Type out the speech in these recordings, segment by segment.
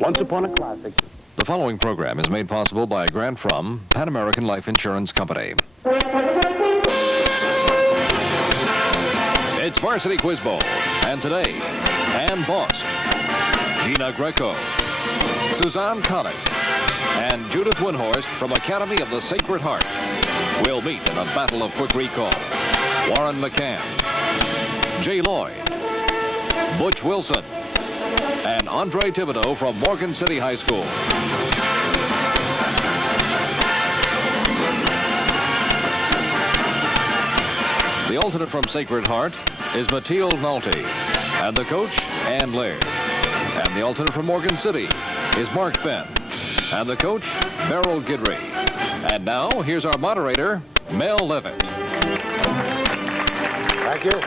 Once Upon a Classic. The following program is made possible by a grant from Pan American Life Insurance Company. It's Varsity Quiz Bowl, and today, Ann Bost, Gina Greco, Suzanne Connick, and Judith Winhorst from Academy of the Sacred Heart will meet in a battle of quick recall. Warren McCann, Jay Lloyd, Butch Wilson, and Andre Thibodeau from Morgan City High School. The alternate from Sacred Heart is Mathilde Nolte, and the coach, Ann Laird. And the alternate from Morgan City is Mark Fenn, and the coach, Beryl Guidry. And now, here's our moderator, Mel Levitt. Thank you.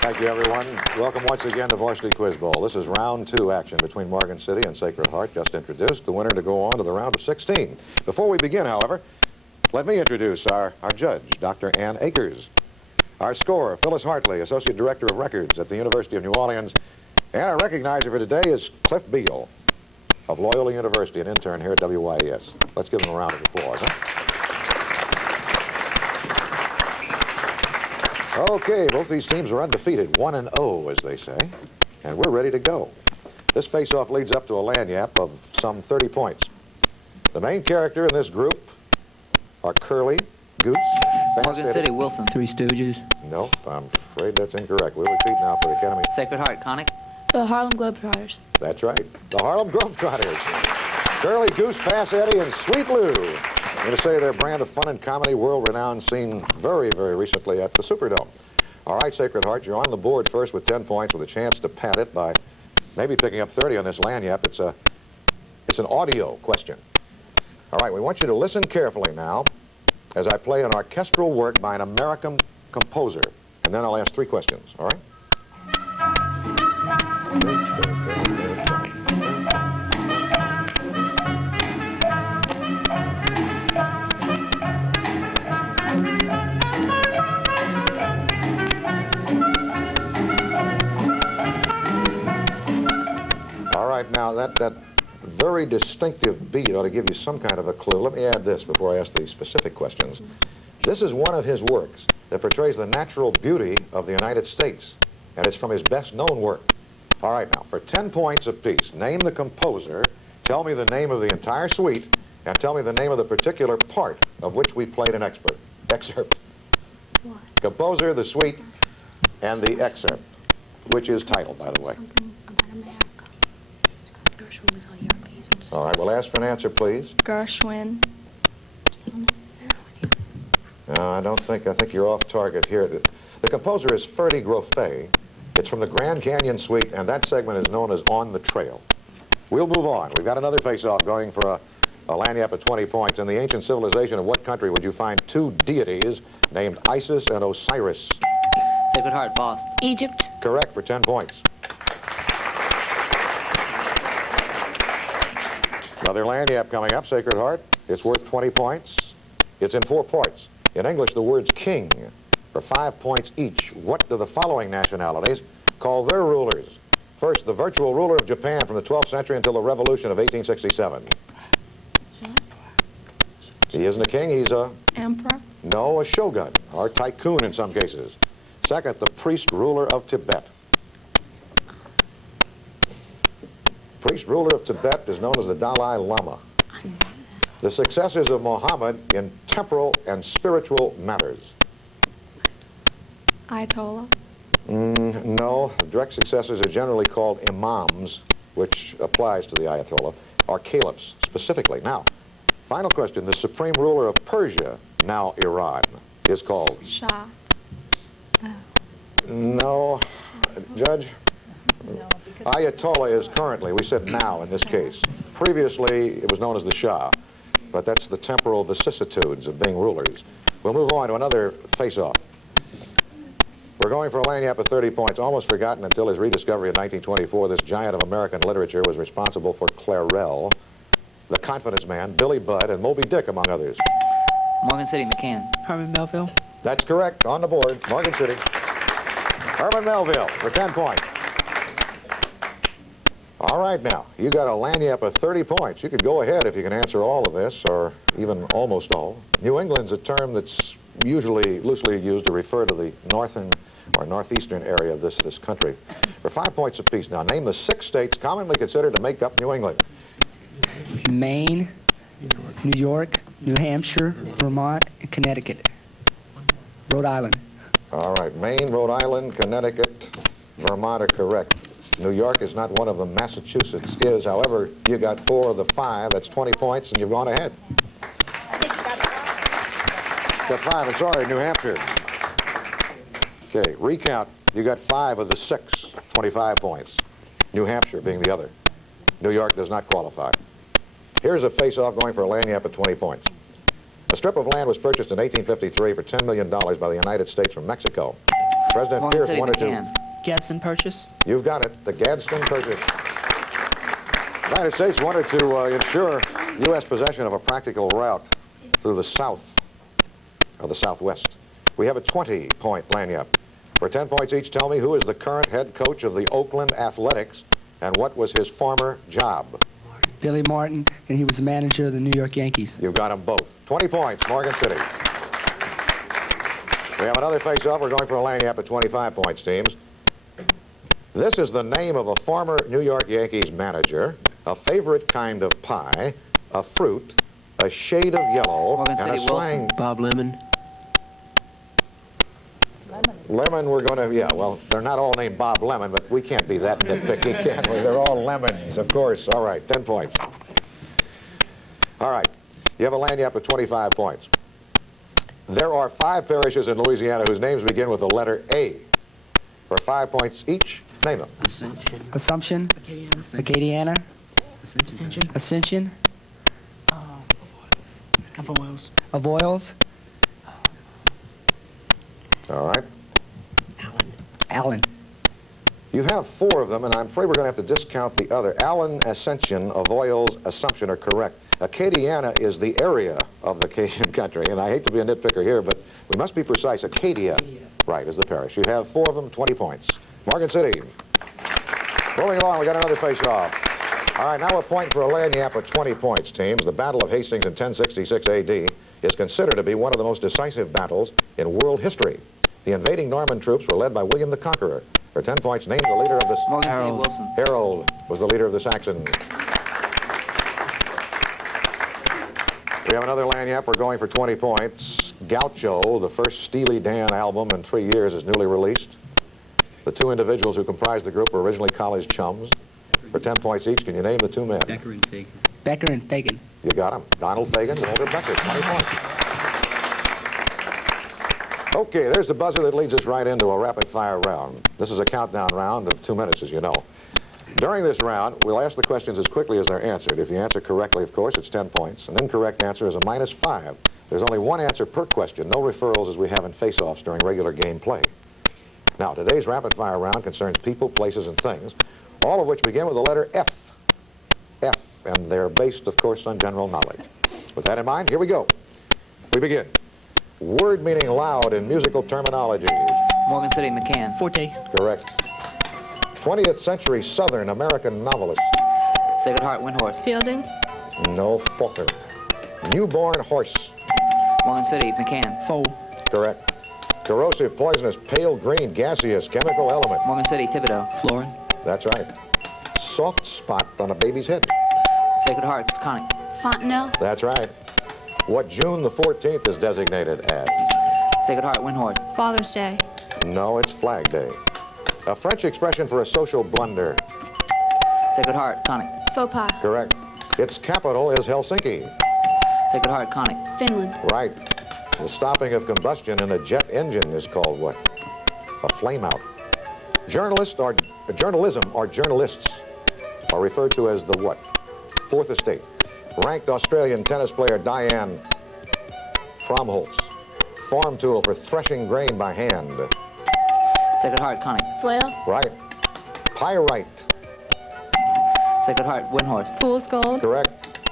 Thank you, everyone. Welcome once again to Varsity Quiz Bowl. This is round 2 action between Morgan City and Sacred Heart, just introduced. The winner to go on to the round of 16. Before we begin, however, let me introduce our judge, Dr. Ann Akers. Our scorer, Phyllis Hartley, Associate Director of Records at the University of New Orleans. And our recognizer for today is Cliff Beal of Loyola University, an intern here at WYES. Let's give him a round of applause, huh? Okay, both these teams are undefeated, 1-0, as they say, and we're ready to go. This face-off leads up to a lagniappe of some 30 points. The main character in this group are Curly, Goose, Morgan City, Wilson. Three Stooges. Nope, I'm afraid that's incorrect. We'll repeat now for the Academy. Sacred Heart, Connick. The Harlem Globetrotters. That's right, the Harlem Globetrotters. Curly, Goose, Fast Eddie, and Sweet Lou. I'm going to say their brand of fun and comedy, world-renowned, seen very, very recently at the Superdome. All right, Sacred Heart, you're on the board first with 10 points with a chance to pad it by maybe picking up 30 on this lagniappe. It's an audio question. All right, we want you to listen carefully now as I play an orchestral work by an American composer, and then I'll ask 3 questions, all right? All right, now that very distinctive beat ought to give you some kind of a clue. Let me add this before I ask the specific questions. This is one of his works that portrays the natural beauty of the United States, and it's from his best-known work. All right, now, for 10 points apiece, name the composer, tell me the name of the entire suite, and tell me the name of the particular part of which we played an excerpt. What? Composer, the suite, and the excerpt, which is titled, by the way. Something about America. Gershwin was all Europeans. All right, we'll ask for an answer, please. Gershwin. I think you're off target here. The composer is Ferdy Grofé. It's from the Grand Canyon Suite, and that segment is known as On the Trail. We'll move on. We've got another face-off going for a lagniappe of 20 points. In the ancient civilization of what country would you find 2 deities named Isis and Osiris? Sacred Heart, Boston. Egypt. Correct, for 10 points. Another lagniappe coming up, Sacred Heart. It's worth 20 points. It's in 4 parts. In English, the words king for 5 points each. What do the following nationalities call their rulers? First, the virtual ruler of Japan from the 12th century until the Revolution of 1867. He isn't a king, he's a... Emperor. No, a shogun, or tycoon in some cases. Second, the priest ruler of Tibet. Priest ruler of Tibet is known as the Dalai Lama. The successors of Muhammad in temporal and spiritual matters. Ayatollah. No, direct successors are generally called imams, which applies to the Ayatollah, or caliphs specifically. Now, final question. The supreme ruler of Persia, now Iran, is called? Shah. No, Judge? No, Ayatollah is currently, we said now in this case. Previously, it was known as the Shah, but that's the temporal vicissitudes of being rulers. We'll move on to another face-off. We're going for a lagniappe of 30 points. Almost forgotten until his rediscovery in 1924, this giant of American literature was responsible for Clarel, The Confidence Man, Billy Budd, and Moby Dick, among others. Morgan City, McCann. Herman Melville. That's correct. On the board, Morgan City. Herman Melville for 10 points. All right, now, you got a lagniappe of 30 points. You could go ahead if you can answer all of this, or even almost all. New England's a term that's usually loosely used to refer to the northern or northeastern area of this country. For 5 points apiece. Now, name the 6 states commonly considered to make up New England. Maine, New York, New Hampshire, Vermont, and Connecticut. Rhode Island. All right, Maine, Rhode Island, Connecticut, Vermont are correct. New York is not one of them. Massachusetts is. However, you got 4 of the 5. That's 20 points, and you've gone ahead. Got 5. I'm sorry, New Hampshire. Okay, recount. You got 5 of the 6, 25 points. New Hampshire being the other. New York does not qualify. Here's a face-off going for a lagniappe at 20 points. A strip of land was purchased in 1853 for $10 million by the United States from Mexico. President Morgan Pierce City, wanted to... McCann. Gadsden Purchase. You've got it, the Gadsden Purchase. The United States wanted to ensure U.S. possession of a practical route through the south, or the southwest. We have a 20-point lagniappe. For 10 points each, tell me who is the current head coach of the Oakland Athletics and what was his former job? Billy Martin, and he was the manager of the New York Yankees. You've got them both. 20 points, Morgan City. We have another face-off. We're going for a lagniappe at 25 points, teams. This is the name of a former New York Yankees manager, a favorite kind of pie, a fruit, a shade of yellow, Morgan and a City, slang. Wilson. Bob Lemon. Lemon, we're going to, yeah, well, they're not all named Bob Lemon, but we can't be that nitpicky, can we? They're all lemons, of course. All right, 10 points. All right, you have a lagniappe of 25 points. There are 5 parishes in Louisiana whose names begin with the letter A. For 5 points each, name them. Assumption. Acadiana. Ascension. Avoyles. All right. Allen. You have 4 of them, and I'm afraid we're going to have to discount the other. Allen, Ascension, Avoyles, Assumption are correct. Acadiana is the area of the Acadian country, and I hate to be a nitpicker here, but we must be precise. Acadia, right, is the parish. You have 4 of them, 20 points. Morgan City. Rolling along, we got another face-off. All right, now a point for a lagniappe of 20 points, teams. The Battle of Hastings in 1066 A.D. is considered to be one of the most decisive battles in world history. The invading Norman troops were led by William the Conqueror. For 10 points, name the leader of this. Morgan City, Wilson. Harold was the leader of the Saxons. We have another lagniappe. We're going for 20 points. Gaucho, the first Steely Dan album in 3 years, is newly released. The 2 individuals who comprised the group were originally college chums. For 10 points each, can you name the 2 men? Becker and Fagan. Becker and Fagan. You got them. Donald Fagen and Walter Becker, 20 points. Okay, there's the buzzer that leads us right into a rapid-fire round. This is a countdown round of 2 minutes, as you know. During this round, we'll ask the questions as quickly as they're answered. If you answer correctly, of course, it's 10 points. An incorrect answer is a -5. There's only 1 answer per question, no referrals as we have in face-offs during regular game play. Now, today's rapid-fire round concerns people, places, and things, all of which begin with the letter F. F, and they're based, of course, on general knowledge. With that in mind, here we go. We begin. Word meaning loud in musical terminology. Morgan City, McCann. Forte. Correct. 20th century Southern American novelist. Sacred Heart, Windhorse. Fielding. No, Faulkner. Newborn horse. Morgan City, McCann. Foe. Correct. Corrosive, poisonous, pale green, gaseous, chemical element. Morgan City, Thibodeau. Florin. That's right. Soft spot on a baby's head. Sacred Heart, Conic. Fontenelle. That's right. What June the 14th is designated as? Sacred Heart, Windhorse. Father's Day. No, it's Flag Day. A French expression for a social blunder. Sacred Heart, Conic. Faux pas. Correct. Its capital is Helsinki. Sacred Heart, Conic. Finland. Right. The stopping of combustion in a jet engine is called what? A flameout. Journalism or journalists are referred to as the what? Fourth estate. Ranked Australian tennis player Diane Fromholtz. Farm tool for threshing grain by hand. Sacred Heart, Conic. Flail. Right. Pyrite. Sacred Heart, Windhorse. Fool's Gold. Correct.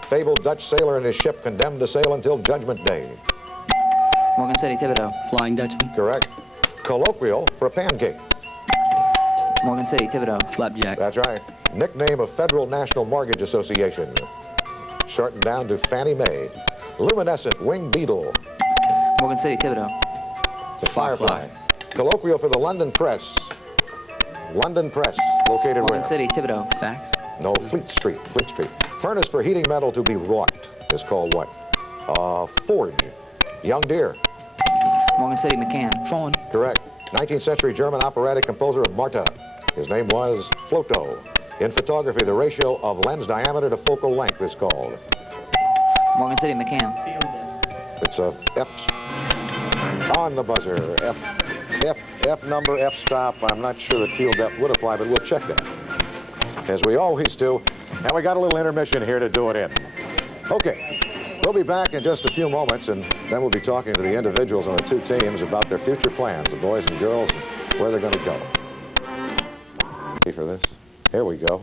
Fabled Dutch sailor and his ship condemned to sail until Judgment Day. Morgan City, Thibodeau. Flying Dutchman. Correct. Colloquial for a pancake. Morgan City, Thibodeau. Flapjack. That's right. Nickname of Federal National Mortgage Association. Shortened down to Fannie Mae. Luminescent winged beetle. Morgan City, Thibodeau. It's a firefly. Colloquial for the London Press. London Press, located Morgan where? City, Thibodeau. Fax. No, Fleet Street. Fleet Street. Furnace for heating metal to be wrought is called what? Forge. Young deer. Morgan City, McCann. Phone. Correct. 19th century German operatic composer of Marta. His name was Floto. In photography, the ratio of lens diameter to focal length is called. Morgan City, McCann. It's a F on the buzzer. F number, F stop. I'm not sure that field depth would apply, but we'll check that, as we always do. And we got a little intermission here to do it in. Okay, we'll be back in just a few moments, and then we'll be talking to the individuals on the two teams about their future plans, the boys and girls, and where they're going to go. Ready for this? Here we go.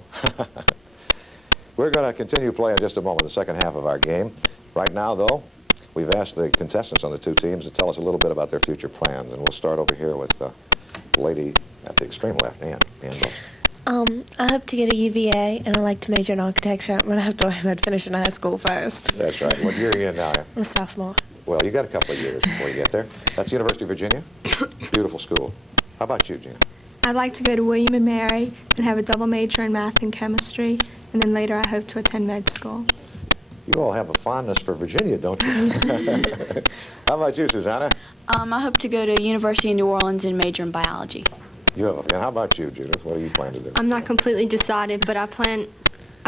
We're going to continue play in just a moment, the second half of our game. Right now, though, we've asked the contestants on the two teams to tell us a little bit about their future plans, and we'll start over here with the lady at the extreme left, Ann Boston. I hope to get a UVA, and I like to major in architecture, but I have to worry about finishing high school first. That's right. What year are you in now, Ann? I'm a sophomore. Well, you got a couple of years before you get there. That's University of Virginia. Beautiful school. How about you, Gina? I'd like to go to William & Mary and have a double major in math and chemistry, and then later I hope to attend med school. You all have a fondness for Virginia, don't you? How about you, Susanna? I hope to go to University of New Orleans and major in biology. You have. And how about you, Judith? What do you plan to do? I'm not completely decided, but I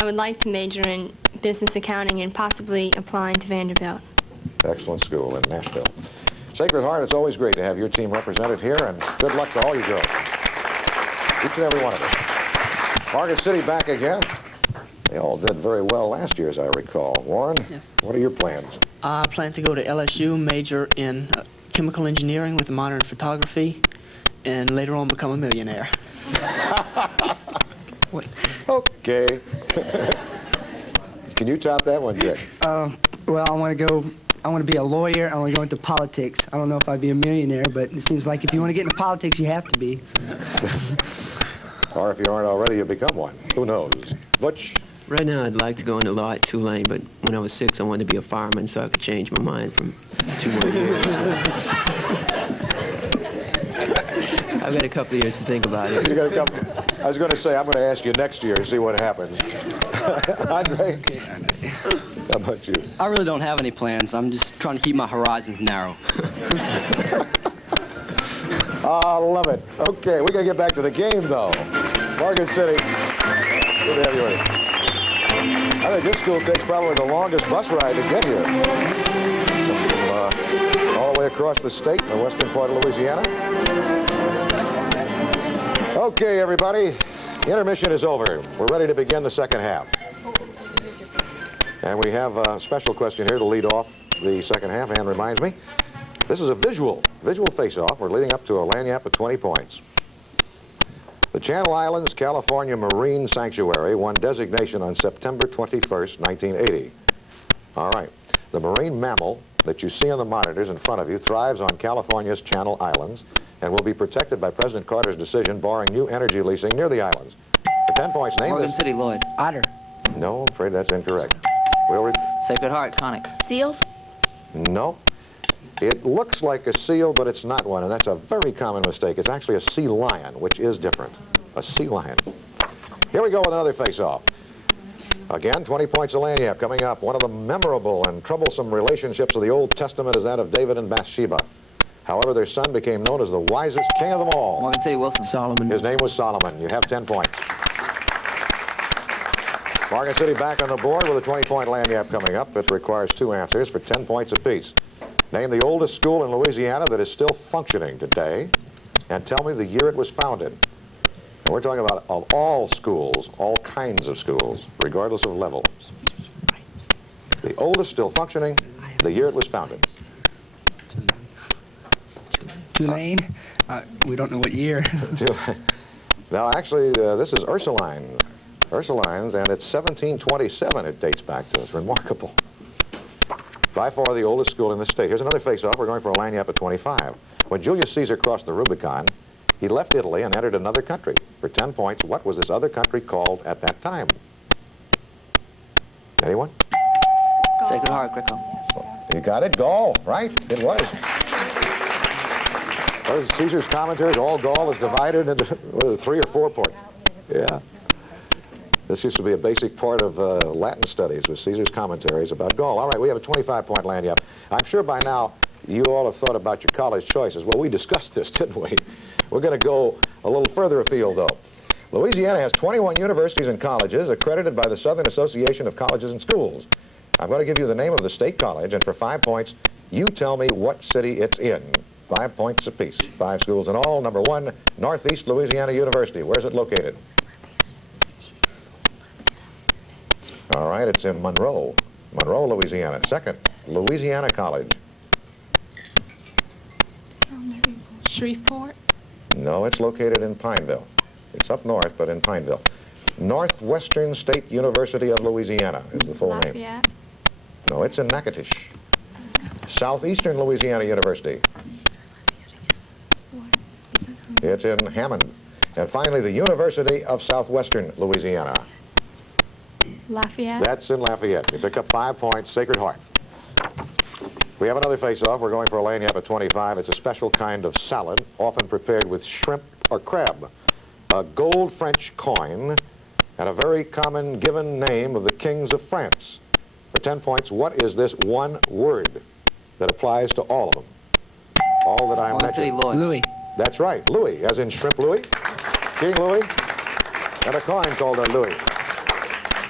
would like to major in business accounting and possibly applying to Vanderbilt. Excellent school in Nashville. Sacred Heart, it's always great to have your team represented here, and good luck to all you girls. Each and every one of them. Market City back again. They all did very well last year, as I recall. Warren, Yes. What are your plans? I plan to go to LSU, major in chemical engineering with a minor in photography, and later on become a millionaire. What? Okay. Can you top that one, Dick? Well, I want to be a lawyer. I want to go into politics. I don't know if I'd be a millionaire, but it seems like if you want to get into politics, you have to be. Or if you aren't already, you'll become one. Who knows? Butch? Right now, I'd like to go into law at Tulane, but when I was 6, I wanted to be a fireman so I could change my mind from 2 more years. I've got a couple of years to think about it. You got a couple. I was going to say, I'm going to ask you next year to see what happens. Andre? How about you? I really don't have any plans. I'm just trying to keep my horizons narrow. I love it. Okay, we got to get back to the game, though. Morgan City. Good to have you with us. I think this school takes probably the longest bus ride to get here. All the way across the state, the western part of Louisiana. Okay, everybody. Intermission is over. We're ready to begin the second half. And we have a special question here to lead off the second half. Ann reminds me. This is a visual face-off. We're leading up to a lanyap of 20 points. The Channel Islands California Marine Sanctuary won designation on September 21st, 1980. All right. The marine mammal that you see on the monitors in front of you thrives on California's Channel Islands and will be protected by President Carter's decision barring new energy leasing near the islands. For 10 points, name Morgan this. City, Lloyd. Otter. No, I'm afraid that's incorrect. Will Sacred Heart, Connick. Seals? No. It looks like a seal, but it's not one, and that's a very common mistake. It's actually a sea lion, which is different. A sea lion. Here we go with another face-off. Again, 20 points of lanyap coming up. One of the memorable and troublesome relationships of the Old Testament is that of David and Bathsheba. However, their son became known as the wisest king of them all. Morgan City, Wilson. Solomon. His name was Solomon. You have 10 points. Morgan City back on the board with a 20-point lanyap coming up. It requires 2 answers for 10 points apiece. Name the oldest school in Louisiana that is still functioning today, and tell me the year it was founded. And we're talking about of all schools, all kinds of schools, regardless of level. The oldest still functioning, the year it was founded. Tulane. We don't know what year. Now, actually, this is Ursulines, and it's 1727 it dates back to. It's remarkable. By far the oldest school in the state. Here's another face-off. We're going for a lanyap at 25. When Julius Caesar crossed the Rubicon, He left Italy and entered another country. For 10 points, what was this other country called at that time? Anyone? Sacred Heart, Greco. You got it. Gaul, right? It was. Those Caesar's commentaries, all Gaul is divided into 3 or 4 points. Yeah. This used to be a basic part of Latin studies, with Caesar's commentaries about Gaul. All right, we have a 25-point lanyard. I'm sure by now you all have thought about your college choices. Well, we discussed this, didn't we? We're going to go a little further afield, though. Louisiana has 21 universities and colleges accredited by the Southern Association of Colleges and Schools. I'm going to give you the name of the state college, and for 5 points, you tell me what city it's in. 5 points apiece. 5 schools in all. Number 1, Northeast Louisiana University. Where's it located? All right, it's in Monroe, Louisiana. Second, Louisiana College. Shreveport. No, it's located in Pineville. It's up north, but in Pineville. Northwestern State University of Louisiana is the full name. Lafayette. No, it's in Natchitoches. Southeastern Louisiana University. It's in Hammond. And finally, the University of Southwestern Louisiana. Lafayette. That's in Lafayette. You picked up 5 points, Sacred Heart. We have another face-off. We're going for a lanyap at 25. It's a special kind of salad, often prepared with shrimp or crab, a gold French coin, and a very common given name of the kings of France. For 10 points, what is this one word that applies to all of them? All that I mentioned. Louis. That's right, Louis, as in Shrimp Louis, King Louis, and a coin called a Louis.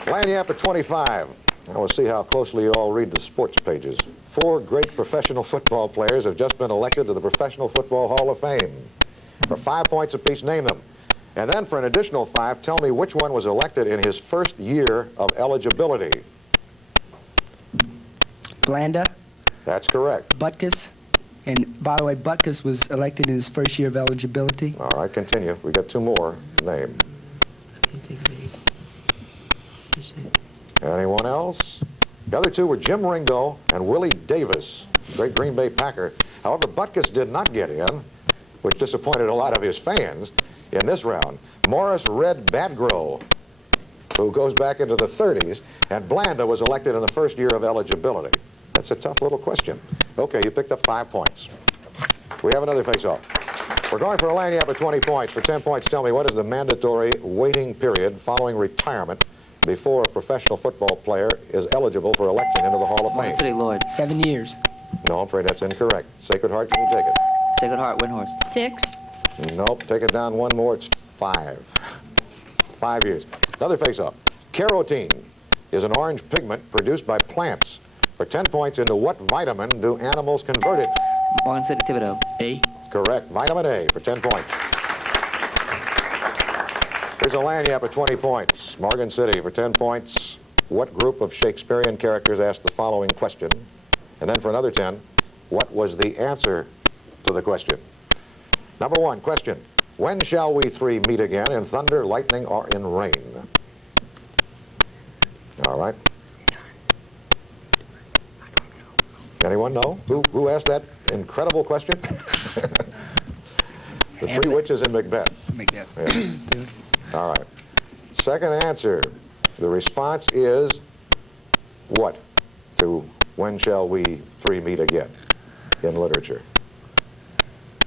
Lanyap at 25. Now we'll see how closely you all read the sports pages. 4 great professional football players have just been elected to the Professional Football Hall of Fame. For 5 points apiece, name them. And then for an additional 5, tell me which one was elected in his first year of eligibility. Blanda. That's correct. Butkus. And by the way, Butkus was elected in his first year of eligibility. All right, continue. We got 2 more. Name. Anyone else? The other 2 were Jim Ringo and Willie Davis, great Green Bay Packer. However, Butkus did not get in, which disappointed a lot of his fans in this round. Morris Red Badgrow, who goes back into the 30s, and Blanda was elected in the first year of eligibility. That's a tough little question. Okay, you picked up 5 points. We have another face-off. We're going for a lanyap at 20 points. For 10 points, tell me what is the mandatory waiting period following retirement before a professional football player is eligible for election into the Hall of Fame? City, Lloyd. 7 years. No, I'm afraid that's incorrect. Sacred Heart, can you take it? Sacred Heart, Windhorse. 6. Nope, take it down 1 more, it's 5. 5 years. Another face-off. Carotene is an orange pigment produced by plants. For 10 points, into what vitamin do animals convert it? Morgan City, Thibodeau. A. Correct. Vitamin A for 10 points. Here's a lanyap at 20 points. Morgan City for 10 points. What group of Shakespearean characters asked the following question? And then for another 10, what was the answer to the question? Number 1, question. When shall we 3 meet again, in thunder, lightning, or in rain? All right. Anyone know? Who asked that incredible question? The 3 witches in Macbeth. Macbeth. Yeah. All right. Second answer. The response is what to when shall we 3 meet again in literature?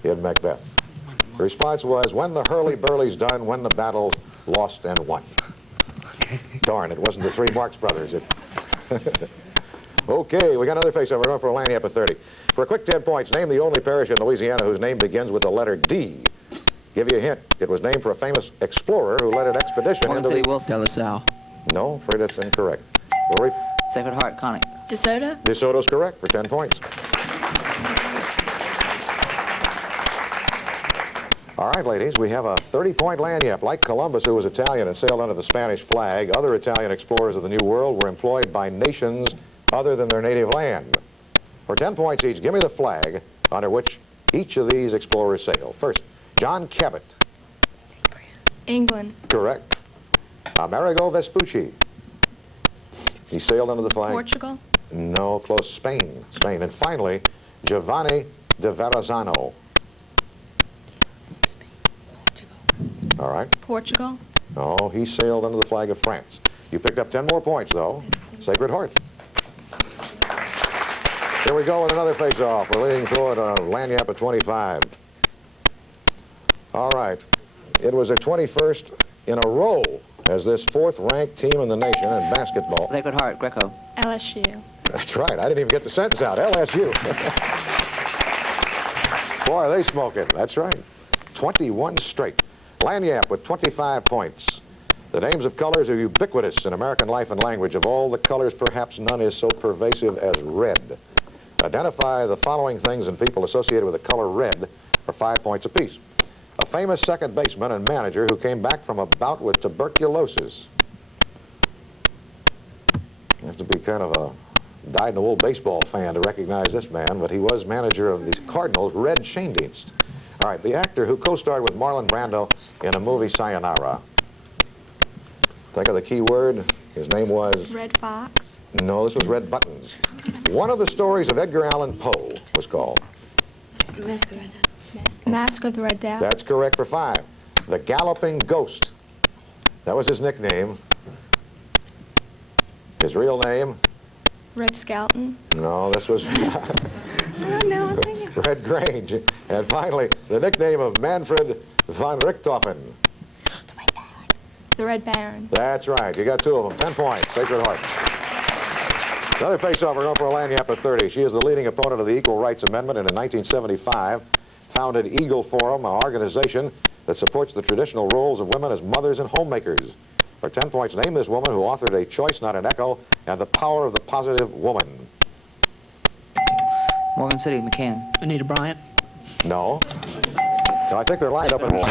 In Macbeth. The response was when the hurly-burly's done, when the battle's lost and won. Okay. Darn, it wasn't the 3 Marx Brothers. Okay, we got another face-off. We're going for a lanyap at 30. For a quick 10 points, name the only parish in Louisiana whose name begins with the letter D. Give you a hint. It was named for a famous explorer who led an expedition Morgan into City, the... Wilson. De La Salle. No, afraid that's incorrect. Lori? Sacred Heart, Connick. DeSoto? DeSoto's correct for 10 points. All right, ladies, we have a 30-point lanyap. Like Columbus, who was Italian and sailed under the Spanish flag, other Italian explorers of the New World were employed by nations other than their native land. For 10 points each, give me the flag under which each of these explorers sailed. First, John Cabot. England. Correct. Amerigo Vespucci. He sailed under the flag. Portugal. No, close. Spain. Spain. And finally, Giovanni de Verrazzano. All right. Portugal. No, he sailed under the flag of France. You picked up 10 more points, though. Sacred Heart. Here we go with another face-off. We're leading toward a lanyap at 25. All right. It was their 21st in a row as this fourth-ranked team in the nation in basketball. Sacred Heart, Greco. LSU. That's right. I didn't even get the sentence out. LSU. Boy, are they smoking. That's right. 21 straight. Lanyap with 25 points. The names of colors are ubiquitous in American life and language. Of all the colors, perhaps none is so pervasive as red. Identify the following things and people associated with the color red for 5 points apiece. A famous second baseman and manager who came back from a bout with tuberculosis. You have to be kind of a dyed-in-the-wool baseball fan to recognize this man, but he was manager of the Cardinals, Red Schoendienst. All right, the actor who co-starred with Marlon Brando in a movie, Sayonara. Think of the key word. His name was? Red Fox. No, this was Red Buttons. One of the stories of Edgar Allan Poe was called? Mask of the Red Death. That's correct for 5. The Galloping Ghost. That was his nickname. His real name? Red Skelton. No, this was I don't know. I'm thinking. Red Grange. And finally, the nickname of Manfred von Richthofen. The Red Baron. That's right. You got 2 of them. 10 points. Sacred Heart. Another face-off. We're going for a lanyap at 30. She is the leading opponent of the Equal Rights Amendment and in 1975 founded Eagle Forum, an organization that supports the traditional roles of women as mothers and homemakers. For 10 points, name this woman who authored A Choice, Not an Echo, and The Power of the Positive Woman. Morgan City, McCann. Anita Bryant. No. No, I think they're lined up in one.